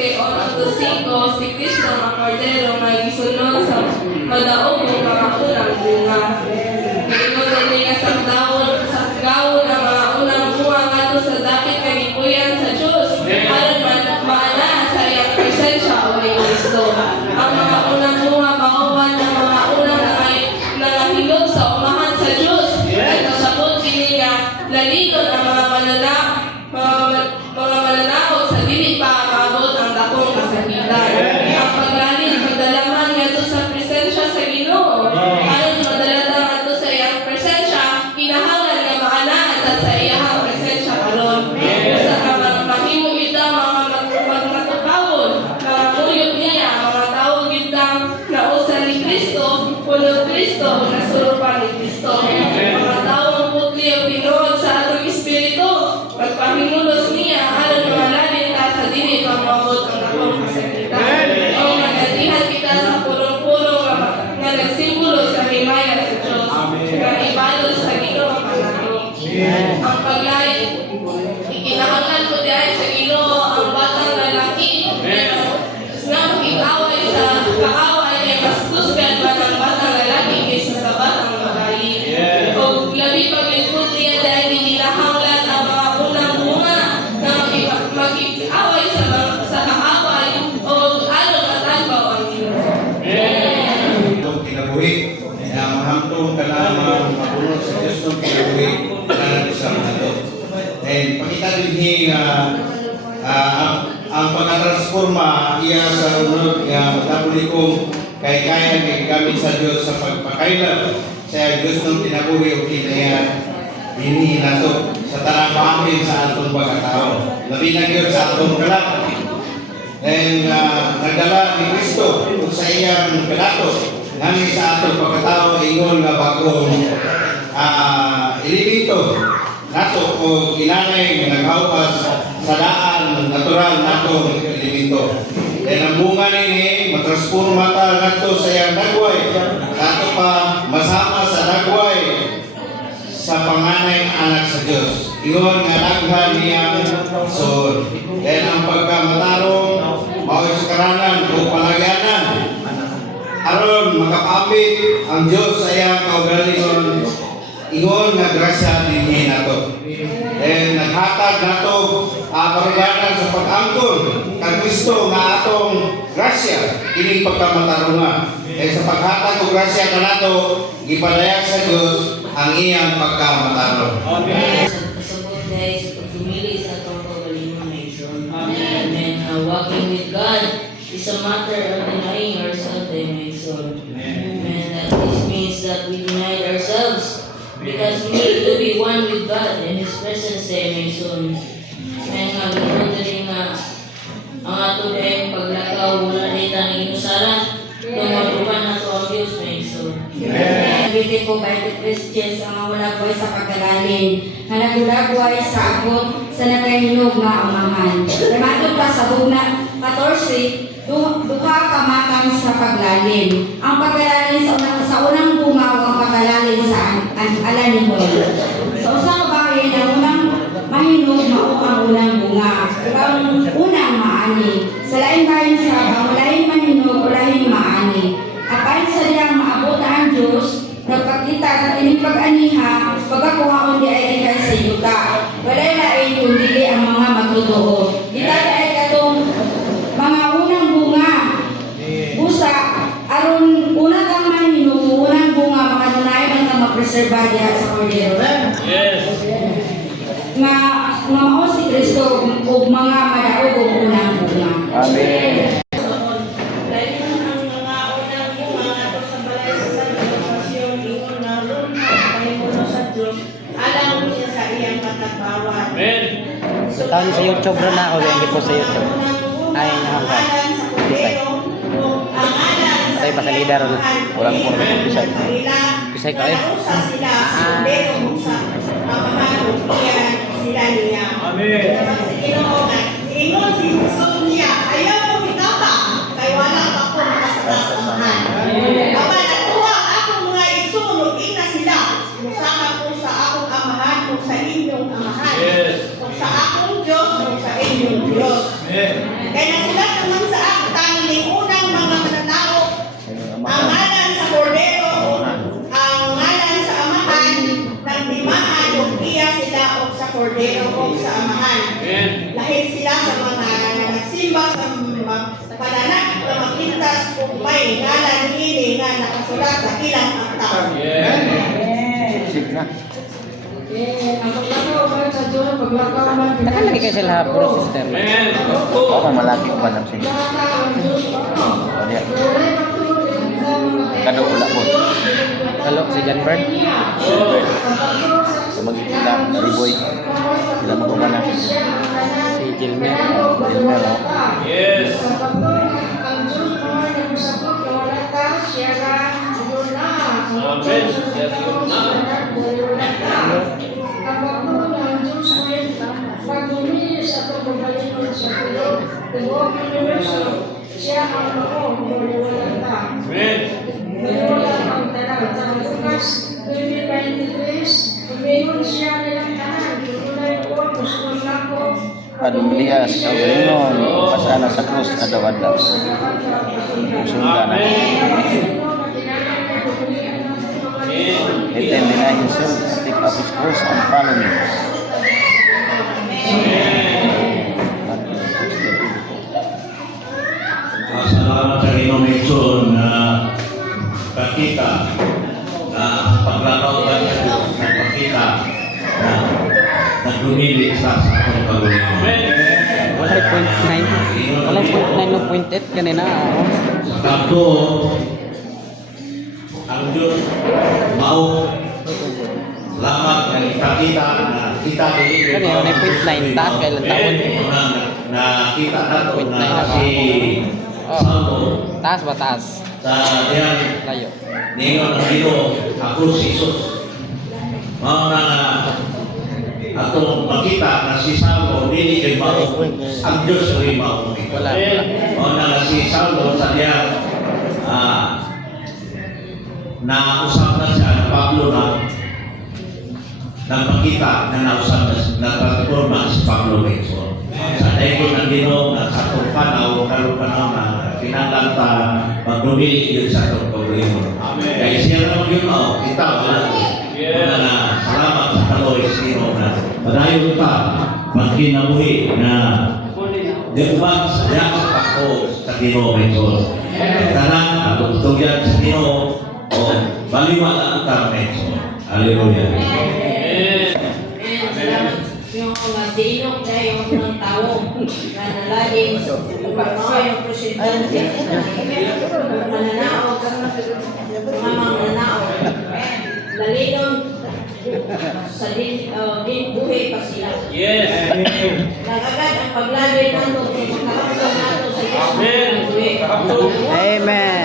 kay 8:5 si Kristo ang Kordero nga gisunod sa madaog ng mga unang bunga. Naingon niya sa gawon ang mga unang bunga ngadto sa dapit kagipuyan sa Dios aron maana sa iyang presensya o kay Kristo. Ang mga unang bunga mauban ng mga unang nangahilog sa umahan sa Dios. At nasabot kini nga lalingkod ang mga mananaog sa dili pa maabot ang dakong kasakitan. Ang paglalim, pagdalaman ngadto sa presensya sa Ginoo. Aron madalatan ngadto sa iyang presensya, kinahanglan nga maana at sa iyang presensya karon. Usa ka mahimo kita mga magmatukawon, mga muyok niya, mga tao kita nausa ni Kristo, puno Kristo, nasurupan ni Kristo. Mga taong putli o pinuod sa atong espiritu, pagpahimulos niya aron mahalin ta sa dili pamabot ang akong kasakitan. O magatihan kita sa pulong-pulong nga nagsimbolo sa himaya sa Diyos. Nga ibalot sa Ginoo panahon. Ang paglain, ikinahanglan ko dahil sa Ginoo ang batang lalaki nga makikaway sa kaaway ay mas kusgan ba ng batang lalaki kaysa sa batang babae. O labi pag-ikot niya dahil ikinahanglan ang mga unang bunga na makikaway sa kaaway o aron matagbaw ang Ginoo. Itong kinabuhi, mahamtong ka na mabunod sa Diyos ng kinabuhi na isang nato. And pakita din ang pagkatransforma iya sa unod nga matabulikong kaya gamit sa Diyos sa pagpakailap sa Diyos ng kinabuhi o kinaya dini nato sa tanang paamin sa atong pagkatao. Labi na yun sa atong kalat. And nagdala ni Kristo sa iyang kalato nami sa atong pagkatao ingon nga bagong elemento nato o kinanay nga naghawas sa daan natural nato elemento. And ang bunga nini matransforma ta nato sa iyang dagway nato pa masama sa dagway sa panganay anak sa Dios. Ingon nga daghan niyang soon. And ang pagkamatarong mao sa karanan o palagyanan aron makapamit ang Dios sa iyang kaugalingon. Ingon nga grasya dinhi nato. And naghatag nato paruganan sa pag-angkon kang Kristo nga atong grasya kining pagkamatarungan. Kaya sa paghatag og grasya kanato gipadayag sa Dios ang iyang pagkamatarong. Amen. Support guys, pagpumili sa atong kaugalingon na igsoon. Amen. Walking with God is a matter of denying ourselves and igsoon. Amen. That this means that we deny ourselves because we need to be one with God in His presence and igsoon. Amen. Nga ganoon din nga ang ato din paglakaw wala din ang inusaran tumaruban na to ang Diyos na igsoon. Nagiti ko by the Christians ang mawalagway sa pagkalalim, nga nagulagway sa akot sa nagahinog nga amahan. Namatod pa sa bugna 14, duha ka matang sa paglalim. Ang pagkalalim sa unang bunga o ang pagkalalim sa alanihon. Sa usang bahin, ang unang mahinog mao ang unang bunga. Ang unang maani. Sa lain bahin sa ang lain mahinog o lain maani. Apan sa diyang maabot ang Diyos, nagpakita at ining pag-aniha, pagkakuhaon di ay ikay sa yuta. Walay lain kung dili ang mga magtotoo. Kita ay katong mga unang bunga. Busa, aron una kang mahinog, unang bunga, makanunay man kang mapreserba diya sa Kordero. Yes. Nga mao si Kristo ug mga madaog ug unang bunga. Amen. Amen. Taon sa YouTube rin na ako, hindi po sa YouTube. Ay, nakaka. Pisay. Patay pa sa leader. Walang po rin pisay. Pisay ka eh. Amen. Ingon si Jesus niya, ayaw mo hitata, kay wala pa po nakasamahan. Apan natuwa akong mga igsoon, ina sila, musaka ko sa akong amahan, kung sa inyong amahan. Kung sa akong Diyos, kung sa inyong Diyos. Amen. Kaya nasulat naman sa akta ng unang mga mananaog ang ngalan sa kordero, ang ngalan sa amahan, ng timaan o iya sila o sa kordero o sa amahan. Lahir sila sa mga nagsimba sa pananag na makintas kung may ngalan hili nga nakasulat sa ilang akta. Sip na. Ang paglakaw man sa Diyos, paglakaw man. Nakalagi kayo sila bro sister. Ako malaki ko ba ng sige. O diya. Kado ula po. Halo si John Bird. So magkita Riboy. Sila magkumana. Si Gilmer. Gilmer o. Yes. Amen. Yes, Lord. Siya ang Amen. Padumlias sa ulinon. Pasana sa krus adaw-adaw. Sunda na. Let him deny himself, take up his cross and follow me. Salamat sa Ginoong Hesus na pakita na paglalaw ng Diyos na pakita na nagdumili sa atong kaluliman. Wala 0.9. Wala 0.9 no 0.8 kanina. Sabdo, ang Diyos mau lamang na ipakita na kita dili Kanina na 0.9 taas kailan taon. na kita nato 0.9 na na ba? si Salmo Taas ba taas? sa diyan Layo. ningon ang Ginoo ako si Jesus. Mao na atong makita na si Salmo dili kay mao ang Dios rin mao. Wala. Mao na si Salmo sa diya na usap na siya na Pablo na nagpakita na nausap na transforma si Pablo Benson. Sa dayon ng Ginoo na sa atong panaw karon panahon na kinahanglan magdumili yun sa atong problema. Kaya siya naman yun mao kita wala. Na salamat sa kaloy sa Ginoo na padayon pa magkinabuhi na diuban sa diya sa pako sa Ginoo Benson. Tanang atong tugyan sa Ginoo o baliwala ang Benson. Hallelujah. Yung mga dinok na yung ng tao na nalaging sa yung presidente mananaog mga mananaog lalinon sa din buhay pa sila. Yes. Nagagad ang paglaloy nato sa pagkakaroon nato sa Diyos ng buhay. Amen.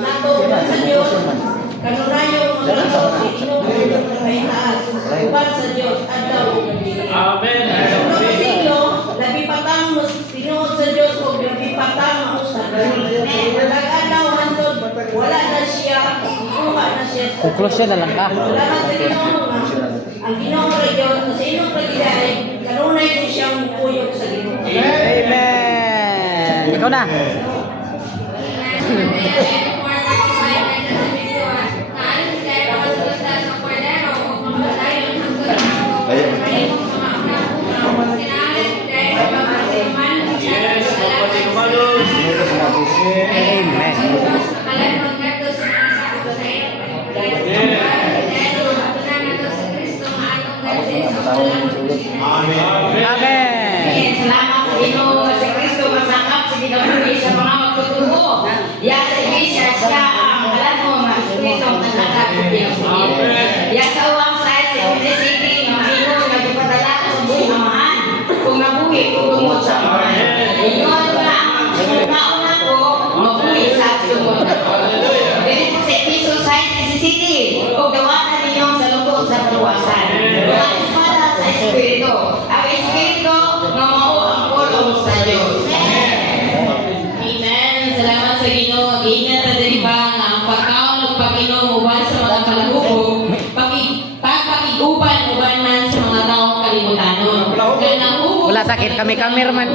Nato sa Diyos kanurayo mga nato sa inyong ay taas uban sa Diyos adlaw ug gabi. Amen. Siglo, labi patang mas pinuod sa Diyos o labi patang mausan. Nag-anaw hantod, wala na siya, ikuha na siya. Conclusion na lang ka. Salamat sa Ginoo nga. Ang Ginoo ra Diyos, sa inyong pagkilay, kanunay ko siyang puyog sa Ginoo. Amen. Ikaw na. Yes. Kapatid Malos. Amen. Amen. Salamat sa Ginoo sa Kristo masakap sa ginabuhi sa mga magtutubo. Ya sa Iglesia siya ang kalanong mga espiritu ng nakakapit. Ya sa uwang sa City ng Ginoo na gipadala sa buhay amahan kung nabuhi kung tungod sa amahan. Ingon na ang kauna ko mabuhi sa tungod. Dili po sa Episo sa City o gawanan ninyo sa lungkot sa kaluwasan. Mga espada sa Espiritu. Ang Espiritu nga mao ang pulong sa takit kami cameraman.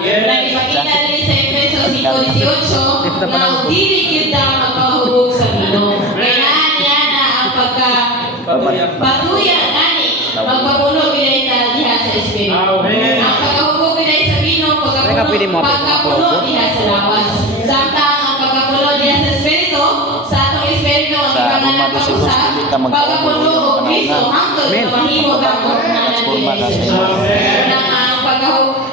Ipakita din sa Efeso 5:18 na dili kita magkahubog sa Ginoo. Kailangan niya na ang pagpatuyan ani magpapuno bilay ta diha sa Espiritu. Ang pagkahubog bilay sa Ginoo, pagkapuno diha sa lawas. Samtang ang pagkapuno diha sa Espiritu, sa atong Espiritu ang ipangalan sa pagkapuno o Kristo hangtod sa mahimo gamot na ang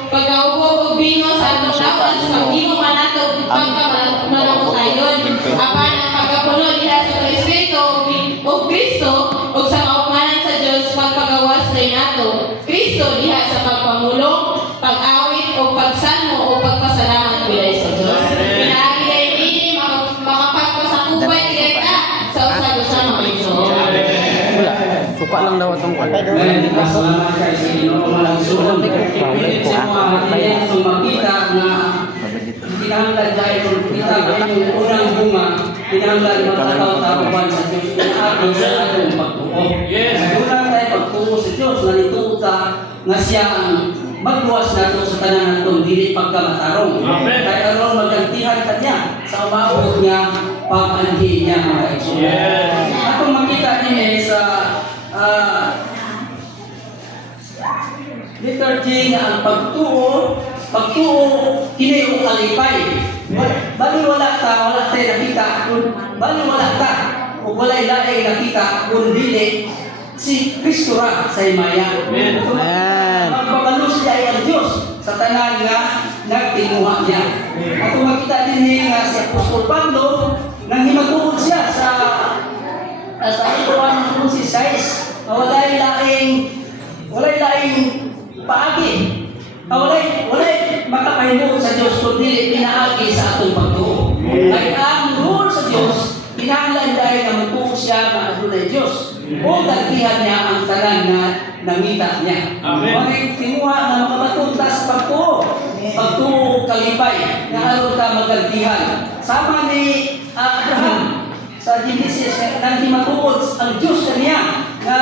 pagkahubog o bino sa atong lawas, paghimo man nato pagkamalangutayon. Apan ang pagkapuno diha sa Espiritu o Kristo o sa kaumanan sa Dios pagpagawas kay nato. Kristo diha sa pagpamulong, pag-awit o pagsanmo o pagpasalamat bilay sa Dios. Pinaagi ay ini makapagpasakupay kita sa usag-usag mga Ginoo. Wala. Suka lang daw atong kwan. Salamat kay sa Ginoo malang sulong sa mga kaya sa makita na kinahanglan dahil kung kita yung unang bunga, kinahanglan magkataw-tawan sa Diyos kung atin sa atong pagtuo. Unang tayo pagtuo sa Diyos, nalituo ta nga siya ang magluwas nato sa tanan natong dili pagkamatarong. Kaya aron magantihan ka niya sa umabot niya pag-anhi niya mga kaigsunan. Atong makita din sa liturgy nga ang pagtuo kini ang kalipay. Bali wala tayo nakita bali wala ta o walay laing nakita kung dili si Kristo ra sa himaya. Magbabalus siya ang Diyos sa tanan nga nagtimuha niya. At kung makita din nga si Apostol Pablo nang himatuod siya sa Ituan 16 walay laing paagi. Walay makapahimuot sa Diyos kung dili pinaagi sa atong pagtuo. Ay ang rule sa Diyos, kinahanglan dahil na magtuo siya na adunay Diyos. O tagtihan niya ang tanan na namita niya. Amen. Timuha na makabatunta sa pagtuo kalipay na aron ka magantihan. Sama ni Abraham sa Genesis nang himatuod ang Diyos kaniya na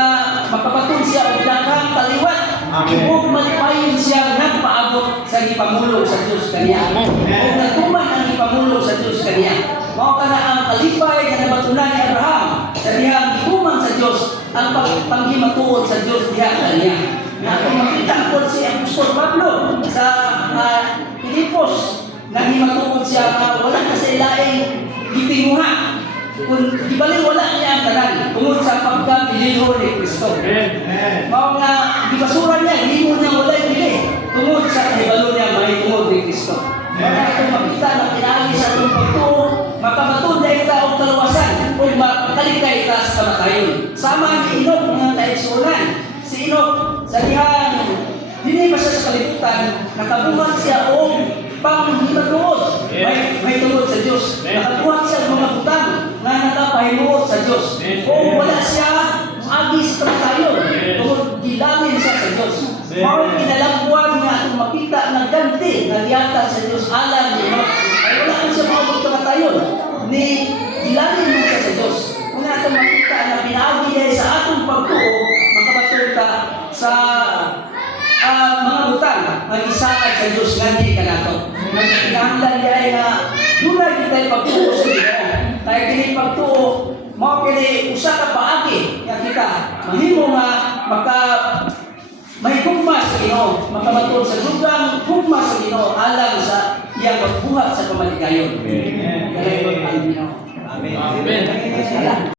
makabatun siya og daghang kaliwat. Huwag malipayon siya nagpaabot sa ipamulong sa Diyos kaniya. Huwag natuman ang ipamulong sa Diyos kaniya. Mao ka na ang kalipay na nabatunan ni Abraham sa dihang ituman sa Diyos ang panghimatuod sa Diyos diha kaniya. Kung makita ko si Apostol Pablo sa Pilipos na himatuod siya na wala kasi laing gitinguha. Kung gibali wala niya ang tanan tungod sa pagkabiliho ni Kristo. Mao nga gibasura niya, hindi mo niya wala bili tungod sa kahibalo niya may tungod ni Kristo. Kaya kung makita na pinagi sa itong pagtuo, makamatun na ita o kaluwasan o makalikay ita sa kamatayon. Sama ni Enoch mga kaigsunan. Si Enoch sa dihang hindi pa siya sa kalibutan, nakabuhat siya o panghimatuod. May tungod sa Diyos. Nakabuhat siya ng mga butang na nakapahimuot sa Diyos. O wala siya agis kamatayon. Tungod gilangin siya sa Diyos. Mawag kinalangguan nga atong makita na ganti na liyatan sa Diyos alam niya. Ay wala ko siya mawag kamatayon. Ni gilangin mo siya sa Diyos. Kung atong makita na pinagi niya sa atong pagtuo, makabatulta sa mga butang mag-isaad sa Diyos nganti ka nato. Nagkinahanglan niya ay na dunay kita'y pagtuo sa Ginoo. Kaya kini pagtuo, mao kini usa ka paagi nga kita mahimo nga may hugma sa Ginoo, makabaton sa dugang hugma sa Ginoo alang sa iyang pagbuhat sa kamaligayon. Amen. Amen.